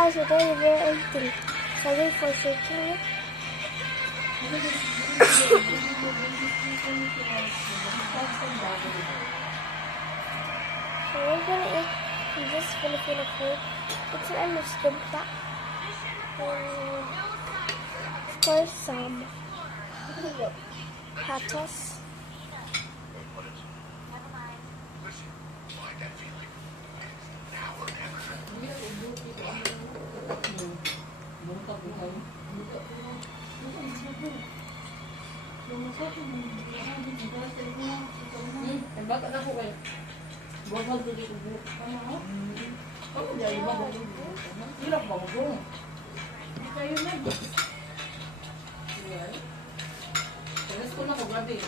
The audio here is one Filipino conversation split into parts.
guys, today we're eating. Sorry for shaking it. So we're gonna eat this Filipino food. It's an muslimpa. And of course some patas. Baka na po kayo. Buwag dito ko buhok. Ano dyan? Hirap ba mo? Hindi kayo na. Tagas ko na ko, grabe.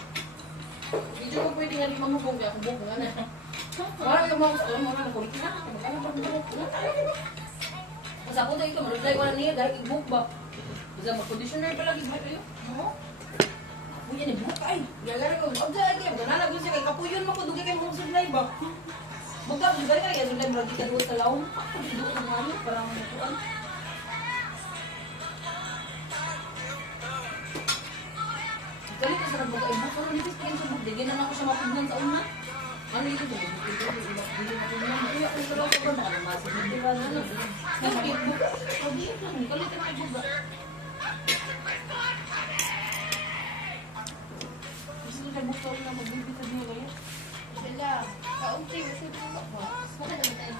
Hindi ko pwede nga rin mamubog. Ako buhok nga na. Parang yung mga gusto, mga kulit na. Magkano ba buhok? Kasi ako na ito, marunay ko na niya dahil i-buhok ba? Kasi mag-conditioner palagi ba kayo? Oo. Punya ni buka ay. Gara-gara ko, "Oda lagi, ganala ko siya kay kapuyon mo ko dugay kay mong sublay ba." Buka dugay kay sublay bro kita duwa sa lawom. Ako dito ko mali para mamukuan. Dali ko sa buka ay buka ni bis kin sa buka digin na ako sa mapugnan sa una. Ano ito dito? Dito ko na. Ay ako sa lawom ko na mas. Hindi ba na. Kasi buka. Odi ito ni kalit na buka. Saya buka na magbibig sa diyo kayo. Sila, kaunti mo siya buka ba? Baka naman tayo.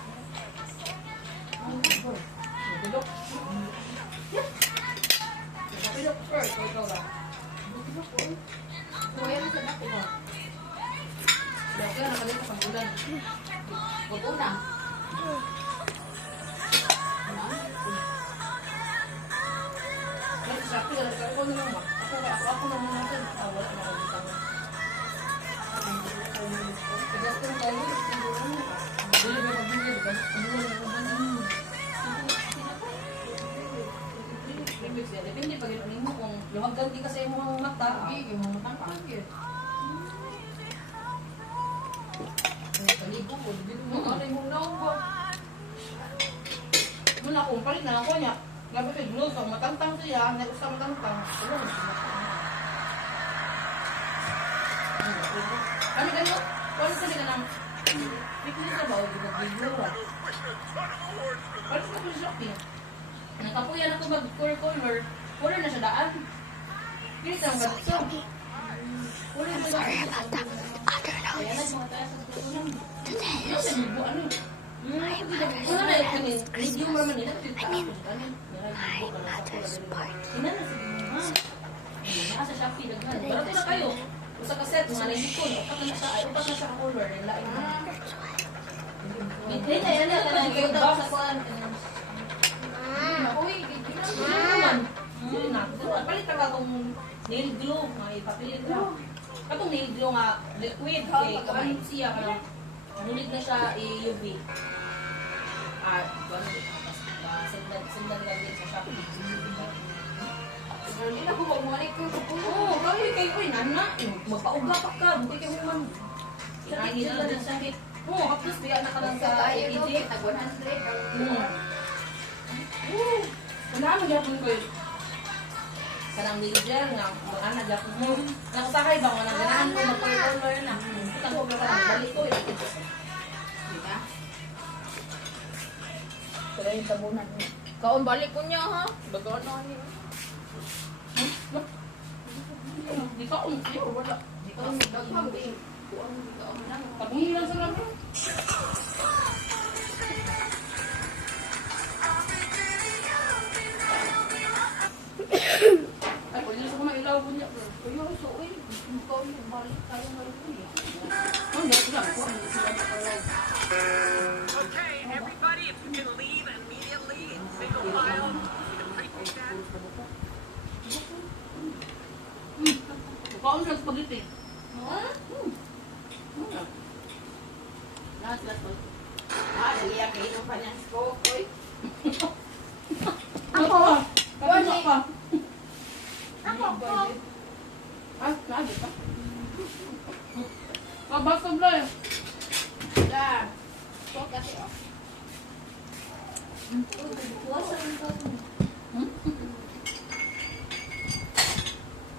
Bilok. Bilok first, ikaw ba? Bilok po. Kuya na sa dako ba? Bilok yan, nakalit sa panggulan. Huwag una. Kasi sa akin, ako na lang ba? Ako na muna natin. Wala na ako dito. Tigas ko tayo, bili ba magbili? Depende pag inunin mo kung luhagdan di kasi mo ang mata. Hindi, yung mata ang pangit. Kaligo ko, dito mo ano yung naong ko. Muna kung palit na ako niya. Gabi kayo dulog, so matangtang siya, nagusta matangtang. Ano ganyan? Paano sa nila ng... Pipili sa bawo, mag-video. Paano sa nila shopping? Nakapuyan ako mag-color. Color na siya daan. Pilit ang ganito. I'm sorry about that. I don't know this. Today is my mother's Christmas. I mean, my mother's party. Nasa Shopee, nagman. Barato na kayo. Sa kaset, mga nahihikon. Upat na siya color. Lain na. Hindi na yan. Ano na kayo daw sa kuwan. Uy, ginawa naman. Hindi na. Palit ka itong nail glue. Mga ipapilit na. Katong nail glue nga, liquid. Kamanit siya. Manulit na siya i-UV. Sundan gagawin sa Shopee. Hindi na ko mag-malik ko. Oo, kami kayo ko nana. Magpauga pa ka. Bukay kayo man. Sakit sila ng sakit. Oo, kapos biya na ka lang sa EJ. Tag 100. Oo. Wala mo gyapon ko yun. Kanang major nga. Mga nagyapon mo. Nakasakay ba? Mga naganahan mo. Magpauga na. Kutang ko ka lang. Balik ko. Diba? Kaya yung tabunan mo. Kaon balik ko niya ha. Bagaan na niya. Di ka umiyo, wala. Di ka umiyo. Pag-umilan sa lang. Ay, pwede sa mga ilaw po niya. Ayaw, so, uy. Ikaw yung balik tayo ngayon po niya. Ano, sila. Okay, everybody, if you can leave immediately in single file, we'd appreciate that. Kaon sa spaghetti. Last po. Dali ang kayo pa niyang scope, oy. Ako. Kapag pa. Ako. Ah, naagit pa. Basta blay. Da. Scope kasi, oh.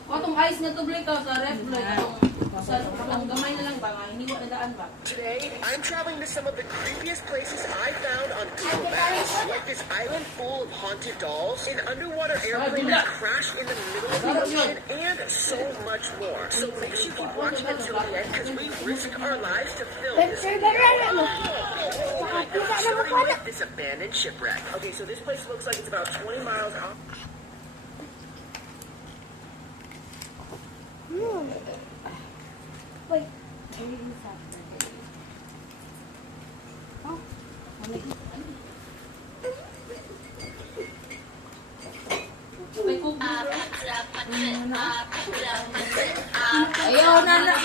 O, itong ice na to, Blake, sa ref, Blake. Ang gamay na lang ba? Hindi mo nadaan ba? Today, I'm traveling to some of the creepiest places I found on Google Maps, like this island full of haunted dolls, an underwater airplane that crashed in the middle of the ocean, and so much more. So make sure you keep watching until the end, because we risked our lives to film But this. sir, ganun mo. Starting with this abandoned shipwreck. Okay, so this place looks like it's about 20 miles out. Wait. May cook. Ayaw, nanak.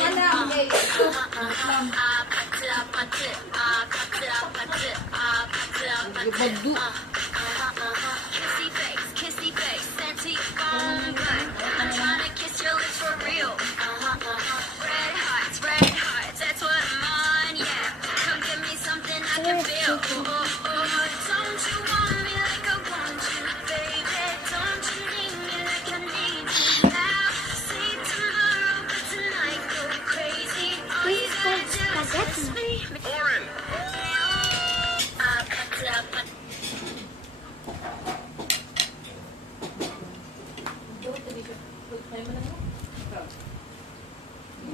Ibagdu. Kissy face, sent to your phone, but I'm trying to kiss your lips for real. Red hearts, that's what I'm on, yeah. Come give me something I can feel. Don't you want me like I want you, baby? Don't you need me like I need you now? See tomorrow, but tonight go crazy. All you gotta do is kiss me. Oren!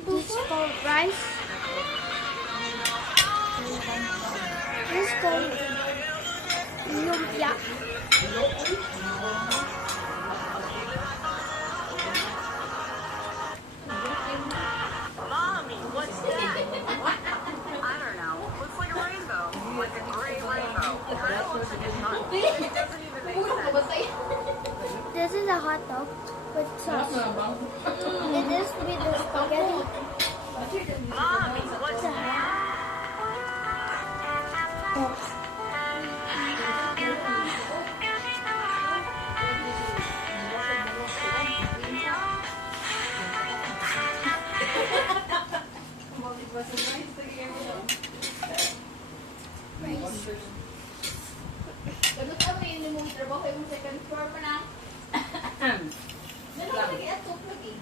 This is called rice. This is called lumpia. Mommy, what's that? I don't know. Looks like a rainbow. Like a gray rainbow. Kind of looks like a tongue. It doesn't even make sense. This is a hot dog with sauce. It is with the spaghetti. Mommy, what's that? Ganun kami, hindi mo trabaho yung second floor pa na. Ganun lagi at top lagi.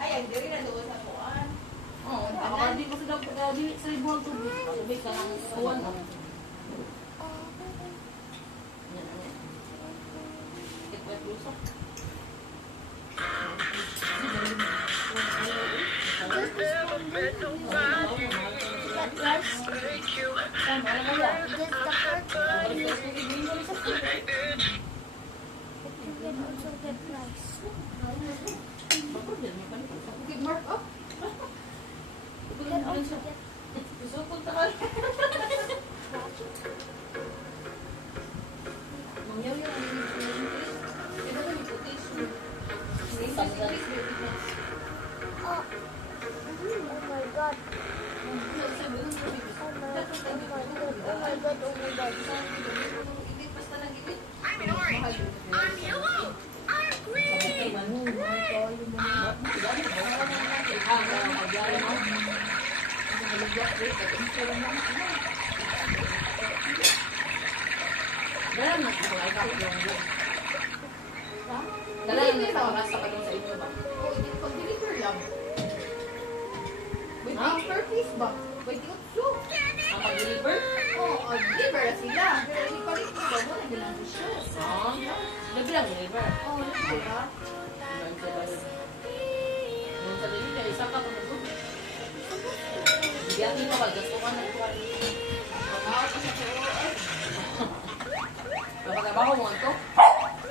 Ay, ang diri na doon sa kuan. Oo, hindi ko sila dili sa ibuang tubig. Tubig ka ng kuwan. Ito lusok. Get rice. This the first one. You can also get rice. Bukid mark up. You can also get Gusto punta ka. Mangyaw yan. Iba na yung putis. oh. Oh my god. Oh my god. Oh my god. Oh my god. I'm an orange. I'm yellow. I'm green. Dala yung sa oras sa kalong sa inyo ba? Oo, hindi ko deliver lang. Wait, Ha? turkeys ba? Wait, utso. Ang pag-deliver? Oo, deliver na sila. Pero hindi pa rin ko ba mo na bilang siya. Oo. Labi lang deliver. Oo, deliver. Yung sa deliver, isa ka kung nag-good. Bigyan mo ba? Gusto ka ng tuwan. Pag-out pa sa kuwan. Kapag-abaho mo ito?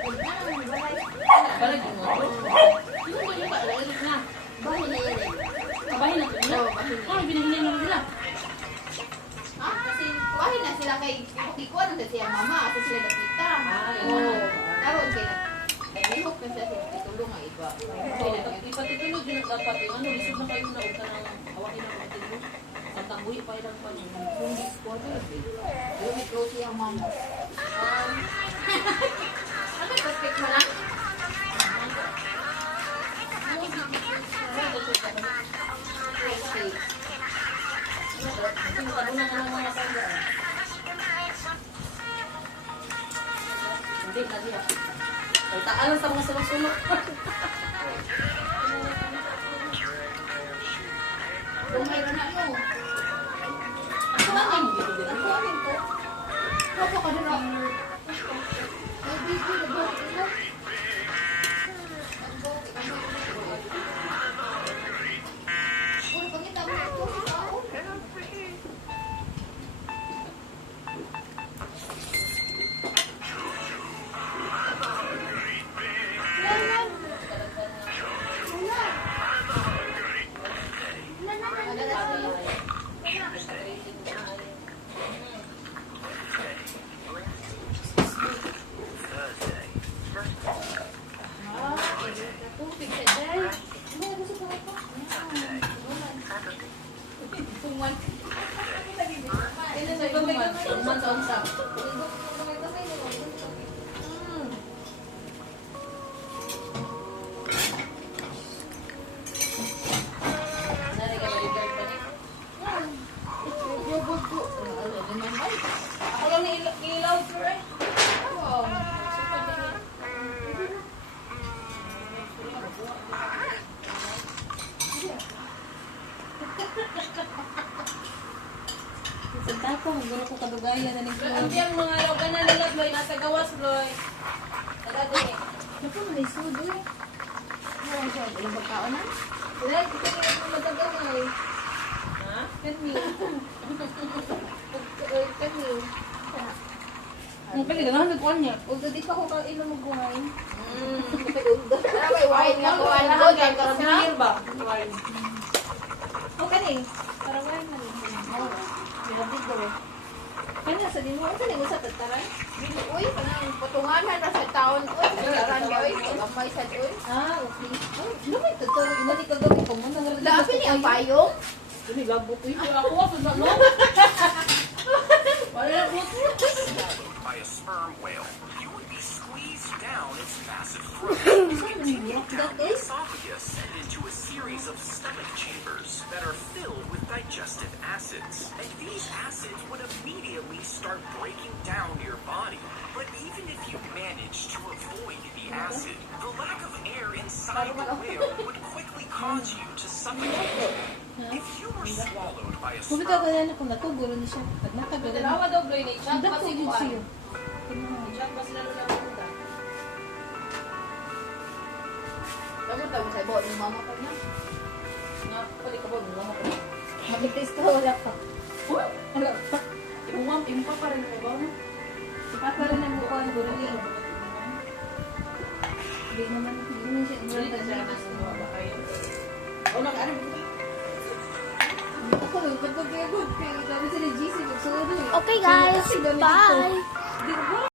Huwag na naman, di ba? Balag mo ito? Sino mo yung ba? Na. Bahin na yan eh. Kabahin na ito nila? Oo, bahin na. Ano, binahingan mo nila? Kasi kuwahin na sila kay ikuan na siya mama kasi sila nakita. Oo. Daron kay naglihok na siya sila itulong ang iba. Ipatitulog yun ang dapat yung ano, lisod na kayo na uta ng hawakin ng patitulog. Sa tangguy pa ilang pa yun. Kung di ko ano pero may close yung mama. Ano perfect mo lang? Hindi na niya. Ay, taalan sa mga sulok-sulok. Dumay ka na mo. Ako na nga yung dito din. Ako amin ko. Ako ka na. Ay, baby, nagbuhat ilo. Uy, pagkita mo ito sa ako. Tuman sa unsap. Nari ka ma-regard pa niya. Ako lang ilaw, sir eh. Senta ko, maguro ko kadugayan na Ang tiyang mga loga na nila, Bloy, nasa gawas, Bloy. Nagado eh. Napo, may sudo eh. Wala siya, ilang pagkaon na? Wala, kita nila kung magagawin. Ha? Kani. Kani. Ang pili, ganahan nagkuhan niya. Uldo di pa ko kailan magbuhay. Wala may wine na ko. Wine ko. Kaya ka Sinir ba? O kani, para wala na rin. Bilabig ko rin. Kanya sa din mo, kani mo sa tataray? uy, kanang patunganan na sa taon. Uy, kagaran ka. Uy, kamay sa uy. Ah, okay. Uy, naman totoo. Inali ka gawin ko. Muna nga rin. Labi ni ang payong. Dili, labo ko yun. Ako ako sa no? Wala na po. By a sperm whale, you would be squeezed down its massive throat, continued down the esophagus, and into a series of stomach chambers that are filled with digestive acids. And these acids would immediately start breaking down your body. But even if you manage to avoid the acid, the lack of air inside the whale would quickly cause you to suffocate. If you were swallowed by a Kung sperm ikaw kaya na kung natuguro ni siya. Pag nakagano. Dalawa daw, Bloy, na i-chat Ang pa dako si yun Juan. siya. I-chat pa sila nila punta. Kamu tayo sa ibo ng mama ko niya. Nga, pwede ka ba? Mga pa. Mag-taste ka, wala pa. Wala pa. Impa pa rin kayo ba? Papa rin ang mukha ng guruling. Hindi naman siya. Dili ka siya mas mga ba kayo. O, nag-ano ba? Ako, pagkagagod. Kaya sabi sila GC, magsuod eh. Okay guys, Kasi gamit ito. bye.